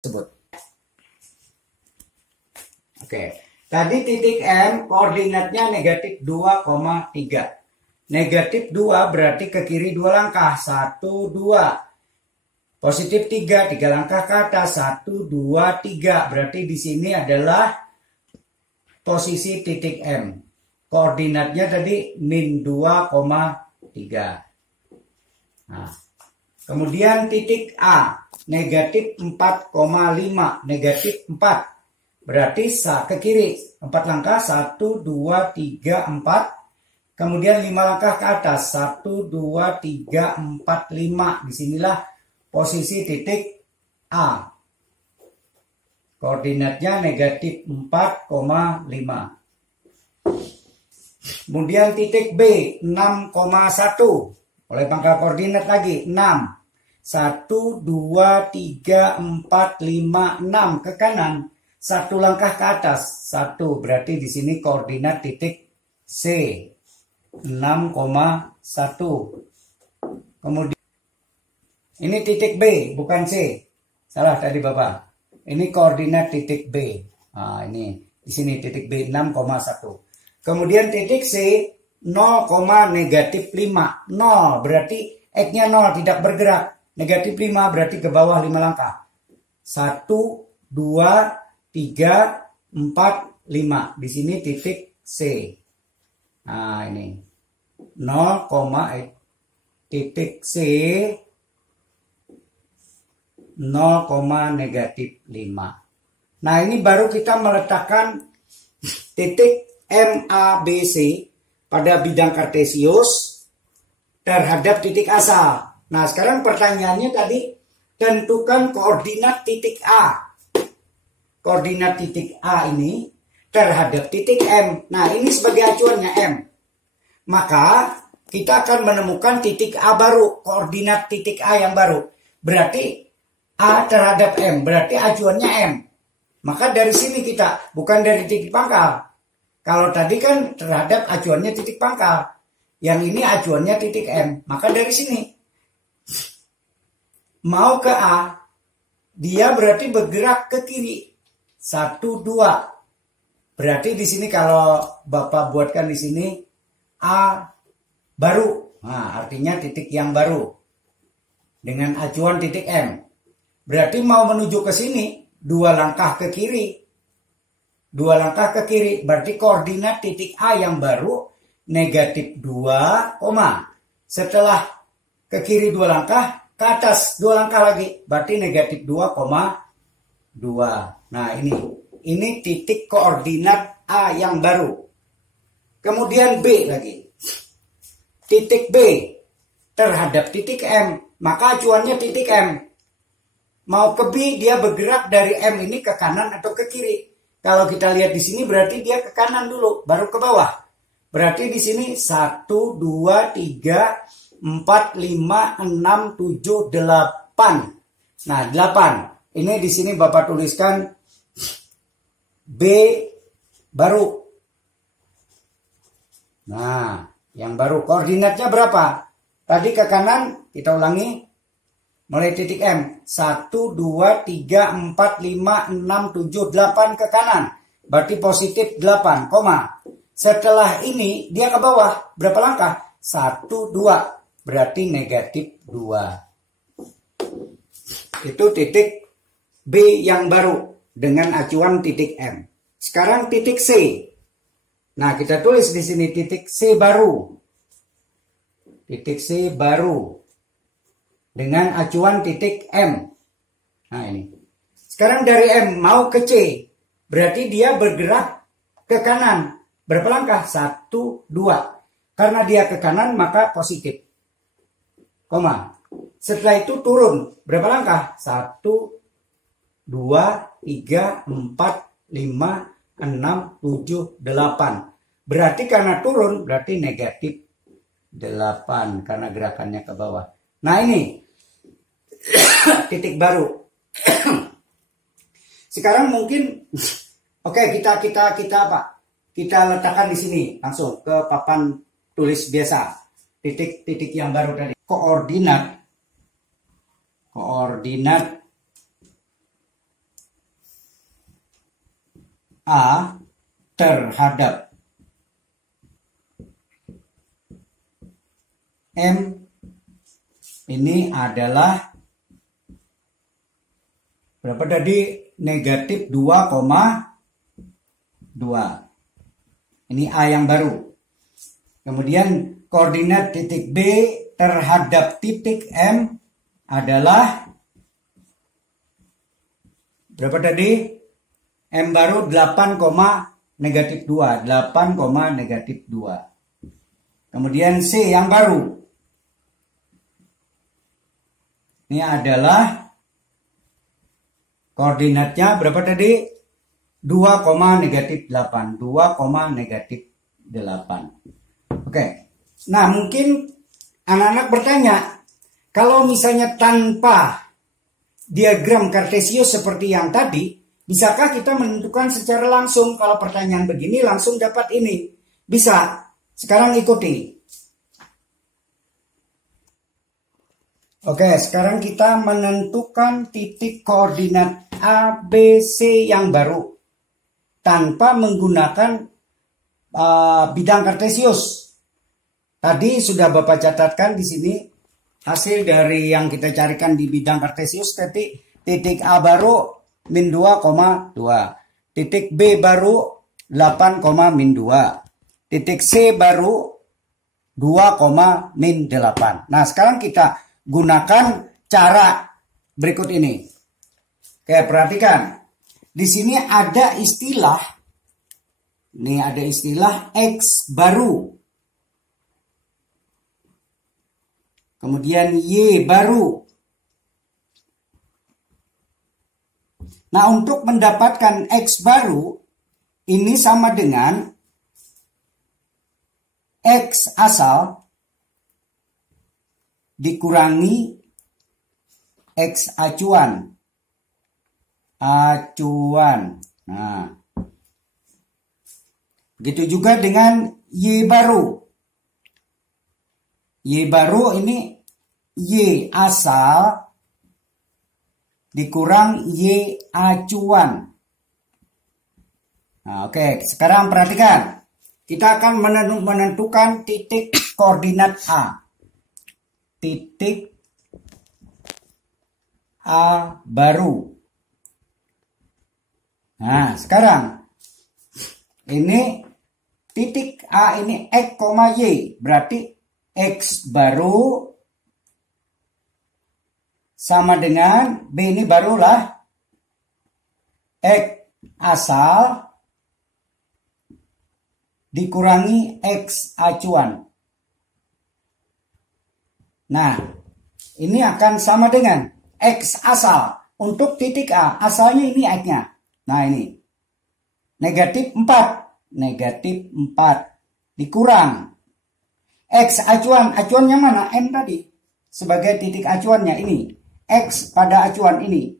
tersebut. Oke, tadi titik M koordinatnya negatif 2,3. Negatif 2 berarti ke kiri 2 langkah. 1, 2. Positif 3, 3 langkah ke atas. 1, 2, 3. Berarti di sini adalah posisi titik M. Koordinatnya tadi min 2,3. Nah, kemudian titik A. Negatif 4,5. Negatif 4. Berarti ke kiri. 4 langkah. 1, 2, 3, 4. Kemudian 5 langkah ke atas. 1, 2, 3, 4, 5. Disinilah posisi titik A. Koordinatnya negatif 4,5. Kemudian titik B 6,1. Oleh pangkal koordinat lagi 6. 1, 2, 3, 4, 5, 6 ke kanan. 1 langkah ke atas. 1 berarti di sini koordinat titik C 6,1. Kemudian ini titik B bukan C. Salah tadi Bapak. Ini koordinat titik B. Nah, ini di sini titik B 6,1. Kemudian titik C 0, negatif 5. 0 berarti X-nya 0 tidak bergerak. Negatif 5 berarti ke bawah 5 langkah. 1, 2, 3, 4, 5. Di sini titik C. Nah ini 0, titik C 0, negatif 5. Nah ini baru kita meletakkan titik MABC pada bidang kartesius terhadap titik asal. Nah sekarang pertanyaannya tadi, tentukan koordinat titik A. Koordinat titik A ini terhadap titik M. Nah ini sebagai acuannya M. Maka kita akan menemukan titik A baru, koordinat titik A yang baru. Berarti A terhadap M, berarti acuannya M. Maka dari sini kita, bukan dari titik pangkal. Kalau tadi kan terhadap acuannya titik pangkal. Yang ini acuannya titik M. Maka dari sini. Mau ke A, dia berarti bergerak ke kiri. 1, 2. Berarti di sini kalau Bapak buatkan di sini A baru. Nah, artinya titik yang baru. Dengan acuan titik M. Berarti mau menuju ke sini 2 langkah ke kiri. 2 langkah ke kiri, berarti koordinat titik A yang baru negatif 2, setelah ke kiri 2 langkah, ke atas 2 langkah lagi, berarti negatif 2,2. Nah ini titik koordinat A yang baru. Kemudian B lagi. Titik B terhadap titik M, maka acuannya titik M. Mau ke B, dia bergerak dari M ini ke kanan atau ke kiri. Kalau kita lihat di sini berarti dia ke kanan dulu, baru ke bawah. Berarti di sini 1, 2, 3, 4, 5, 6, 7, 8. Nah, 8. Ini di sini Bapak tuliskan B baru. Nah, yang baru koordinatnya berapa? Tadi ke kanan, kita ulangi. Mulai titik M, 1, 2, 3, 4, 5, 6, 7, 8 ke kanan. Berarti positif 8, setelah ini dia ke bawah. Berapa langkah? 1, 2. Berarti negatif 2. Itu titik B yang baru dengan acuan titik M. Sekarang titik C. Nah kita tulis di sini titik C baru. Titik C baru. Dengan acuan titik M. Nah ini. Sekarang dari M mau ke C. Berarti dia bergerak ke kanan. Berapa langkah? 1, 2. Karena dia ke kanan maka positif. Setelah itu turun. Berapa langkah? 1, 2, 3, 4, 5, 6, 7, 8. Berarti karena turun berarti negatif 8. Karena gerakannya ke bawah. Nah ini. Titik baru. Sekarang mungkin oke, kita apa? Kita letakkan di sini langsung ke papan tulis biasa. Titik-titik yang baru tadi. Koordinat A terhadap M ini adalah berapa tadi? Negatif 2,2. Ini A yang baru. Kemudian koordinat titik B terhadap titik M adalah berapa tadi? M baru 8, negatif 2. 8, negatif 2. Kemudian C yang baru. Ini adalah koordinatnya berapa tadi? 2, negatif 8. 2, negatif 8. Oke. Nah, mungkin anak-anak bertanya, kalau misalnya tanpa diagram Kartesius seperti yang tadi, bisakah kita menentukan secara langsung? Kalau pertanyaan begini langsung dapat ini? Bisa. Sekarang ikuti. Oke, sekarang kita menentukan titik koordinat A, B, C yang baru tanpa menggunakan bidang Kartesius. Tadi sudah Bapak catatkan di sini hasil dari yang kita carikan di bidang Kartesius. Titik A baru min 2,2. Titik B baru 8, min 2. Titik C baru 2, min 8. Nah, sekarang kita gunakan cara berikut ini. Oke, perhatikan. Di sini ada istilah. Ini ada istilah X baru. Kemudian Y baru. Nah, untuk mendapatkan X baru, ini sama dengan X asal dikurangi X acuan. Nah, begitu juga dengan Y baru. Y baru ini Y asal dikurang Y acuan. Nah, oke, sekarang perhatikan. Kita akan menentukan titik koordinat A. Titik A baru. Nah, sekarang ini titik A ini X, Y. Berarti X baru sama dengan B ini barulah X asal dikurangi X acuan. Nah, ini akan sama dengan X asal. Untuk titik A, asalnya ini X-nya. Nah, ini. Negatif 4. Negatif 4. Dikurang. X acuan. Acuannya mana? M tadi. Sebagai titik acuannya ini. X pada acuan ini.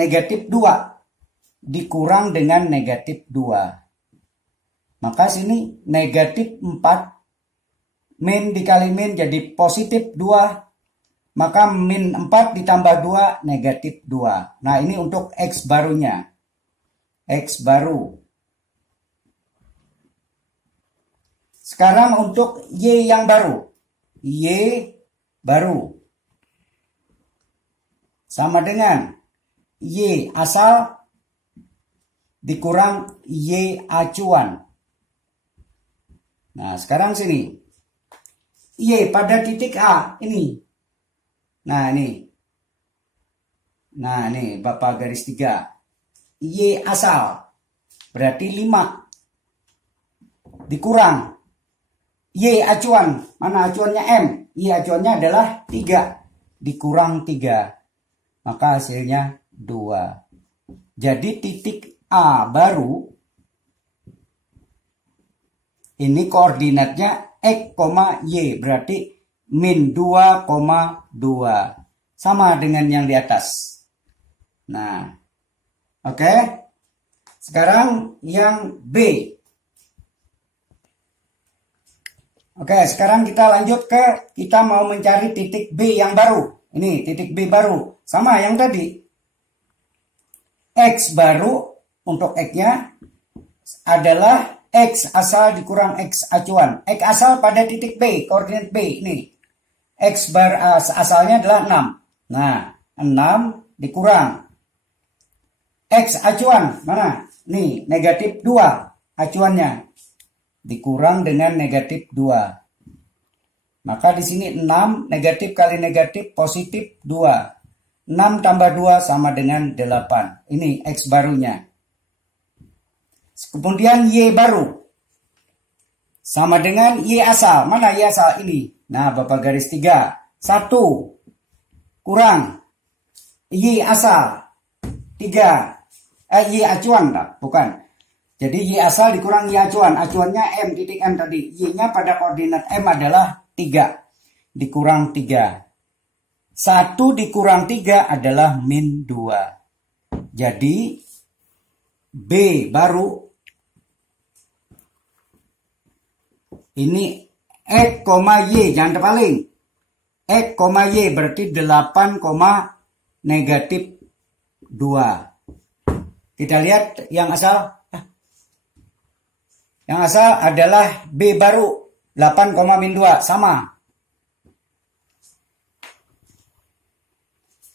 Negatif 2. Dikurang dengan negatif 2. Maka sini negatif 4. Min dikali min jadi positif 2. Maka min 4 ditambah 2 negatif 2. Nah, ini untuk X barunya. X baru. Sekarang untuk Y yang baru. Y baru. Sama dengan Y asal dikurang Y acuan. Nah, sekarang sini. Y pada titik A ini. Nah, ini. Nah, ini Bapak garis 3. Y asal. Berarti 5. Dikurang. Y acuan. Mana acuannya M? Y acuannya adalah 3. Dikurang 3. Maka hasilnya 2. Jadi titik A baru. Ini koordinatnya X, Y. Berarti min 2,2. Sama dengan yang di atas. Nah. Oke. Sekarang yang B. Oke, sekarang kita lanjut kita mau mencari titik B yang baru. Ini titik B baru. Sama yang tadi. X baru untuk X-nya adalah X asal dikurang X acuan. X asal pada titik B, koordinat B ini. X bar asalnya adalah 6. Nah, 6 dikurang X acuan, mana? Nih, negatif 2 acuannya. Dikurang dengan negatif 2. Maka di sini 6, negatif kali negatif, positif 2. 6 tambah 2 sama dengan 8. Ini X barunya. Kemudian Y baru. Sama dengan Y asal. Mana Y asal ini? Nah, Bapak garis 3. 1 kurang Y asal 3. Y acuan lah, bukan. Jadi Y asal dikurang Y acuan. Acuannya M titik M tadi. Y-nya pada koordinat M adalah 3. Dikurang 3. 1 dikurang 3 adalah min 2. Jadi B baru ini X, Y, jangan terpaling. X, Y berarti 8, negatif 2. Kita lihat yang asal. Yang asal adalah B baru 8, min 2 sama.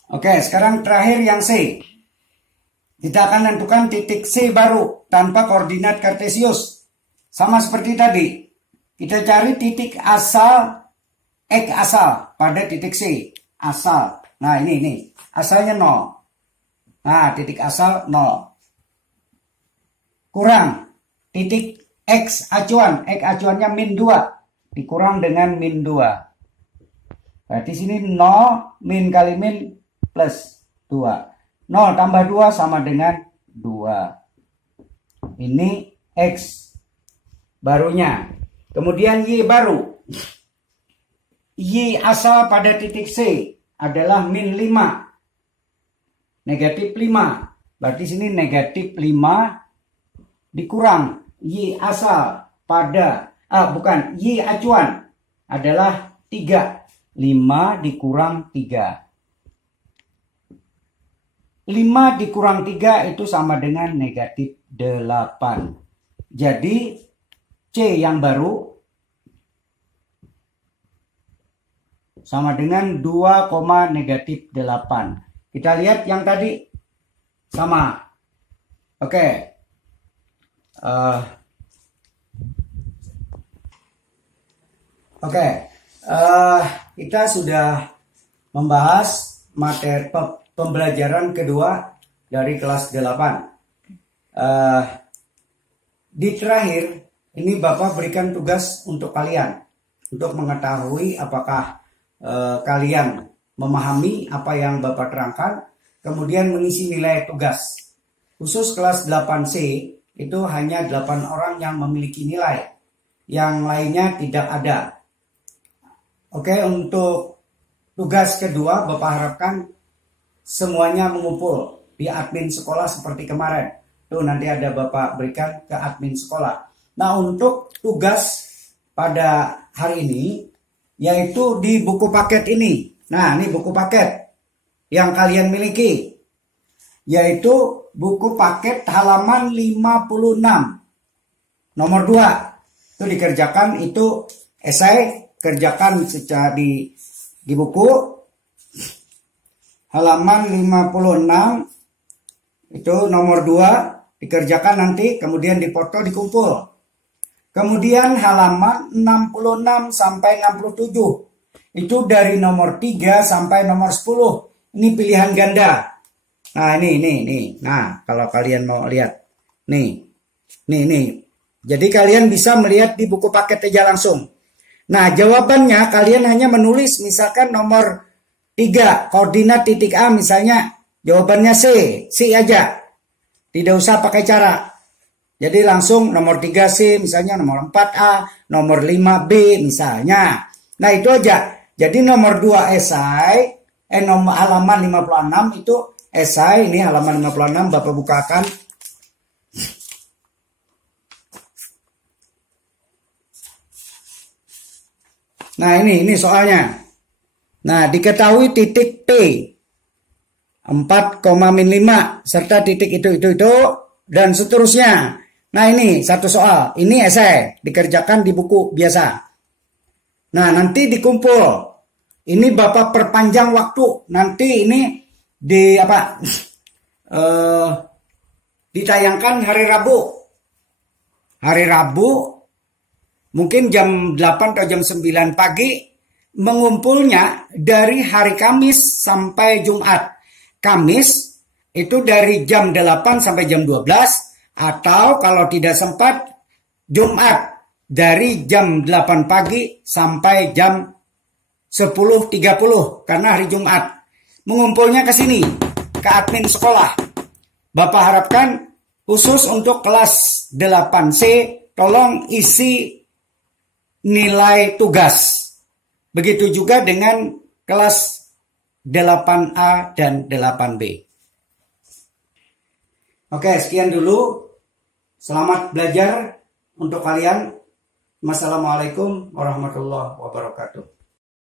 Oke, sekarang terakhir yang C. Kita akan tentukan titik C baru tanpa koordinat kartesius. Sama seperti tadi. Kita cari titik asal X asal pada titik C. Asal. Nah ini. Asalnya 0. Nah titik asal 0. Kurang. Titik X acuan. X acuannya min 2. Dikurang dengan min 2. Berarti sini 0 min kali min plus 2. 0 tambah 2 sama dengan 2. Ini X barunya. Kemudian Y baru. Y asal pada titik C adalah min 5. Negatif 5. Berarti sini negatif 5 dikurang Y asal pada, Y acuan adalah 3. 5 dikurang 3. 5 dikurang 3 itu sama dengan negatif 8. Jadi C yang baru sama dengan 2, negatif 8. Kita lihat yang tadi sama. Oke. Kita sudah membahas materi pembelajaran kedua dari kelas 8. Di terakhir ini Bapak berikan tugas untuk kalian untuk mengetahui apakah kalian memahami apa yang Bapak terangkan, kemudian mengisi nilai tugas. Khusus kelas 8C itu hanya 8 orang yang memiliki nilai, yang lainnya tidak ada. Oke, untuk tugas kedua Bapak harapkan semuanya mengumpul di admin sekolah seperti kemarin. Tuh nanti ada Bapak berikan ke admin sekolah. Nah, untuk tugas pada hari ini yaitu di buku paket ini. Nah, ini buku paket yang kalian miliki. Yaitu buku paket halaman 56. Nomor 2. Itu dikerjakan, itu esai, kerjakan secara di buku. Halaman 56. Itu nomor 2. Dikerjakan nanti, kemudian dipoto, dikumpul. Kemudian halaman 66 sampai 67. Itu dari nomor 3 sampai nomor 10. Ini pilihan ganda. Nah, ini. Nah, kalau kalian mau lihat. Nih. Jadi kalian bisa melihat di buku paket aja langsung. Nah, jawabannya kalian hanya menulis misalkan nomor 3, koordinat titik A misalnya. Jawabannya C. C aja. Tidak usah pakai cara. Jadi langsung nomor 3C misalnya, nomor 4A, nomor 5B misalnya. Nah itu aja. Jadi nomor 2 esai, nomor halaman 56 itu esai, ini halaman 56 Bapak bukakan. Nah ini soalnya. Nah diketahui titik P 4, min 5 serta titik itu dan seterusnya. Nah ini satu soal, ini esai, dikerjakan di buku biasa. Nah nanti dikumpul, ini Bapak perpanjang waktu, nanti ini di apa? Ditayangkan hari Rabu. Hari Rabu mungkin jam 8 atau jam 9 pagi, mengumpulnya dari hari Kamis sampai Jumat. Kamis itu dari jam 8 sampai jam 12, atau kalau tidak sempat Jumat dari jam 8 pagi sampai jam 10.30 karena hari Jumat. Mengumpulnya ke sini, ke admin sekolah. Bapak harapkan khusus untuk kelas 8C, tolong isi nilai tugas. Begitu juga dengan kelas 8A dan 8B. Oke, sekian dulu. Selamat belajar untuk kalian. Wassalamualaikum warahmatullahi wabarakatuh.